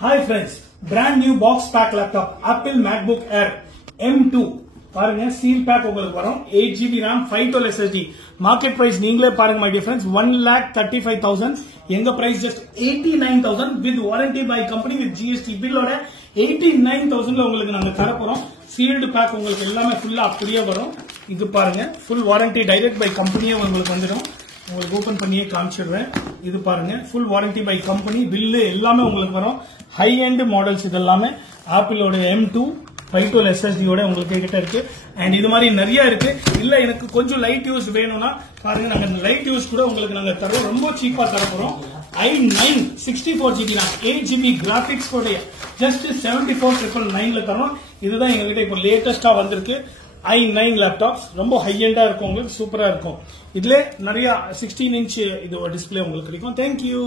Hi friends, brand new box pack laptop Apple MacBook Air M2 பாருங்க seal pack உங்களுக்கு வரும் 8GB RAM 512 SSD market price நீங்களே பாருங்க my dear friends 1,35,000 எங்க price just 89,000 with warranty by company with GST bill-ஓட 89,000ல உங்களுக்கு நாங்க தர போறோம் sealed pack உங்களுக்கு எல்லாமே ஃபுல்லா அப்படியே வரும் இது பாருங்க full warranty direct by company உங்களுக்கு வந்துரும் உங்களுக்கு ஓபன் பண்ணியே காமிச்சிடுறேன் இது பாருங்க full warranty by company bill எல்லாமே உங்களுக்கு வரும் high end models இதெல்லாமே Apple-ஓட M2 512 SSD ஓட உங்களுக்கு கிட்ட இருக்கு and இது மாதிரி நிறைய இருக்கு இல்ல எனக்கு கொஞ்சம் லைட் யூஸ் வேணும்னா பாருங்க நாங்க லைட் யூஸ் கூட உங்களுக்கு நாங்க தரோம் ரொம்ப சீப்பா தர போறோம் i9 64GB RAM 8GB graphics கூட just 74,999 ல தரோம் இதுதான் எங்க கிட்ட இப்போ லேட்டஸ்டா வந்திருக்கு i9 லேப்டாப்ஸ் ரொம்ப ஹை எண்டா இருக்கும் உங்களுக்கு சூப்பரா இருக்கும் இதுல நிறைய 16 இன்ச் இது டிஸ்ப்ளே உங்களுக்கு கிடைக்கும் Thank you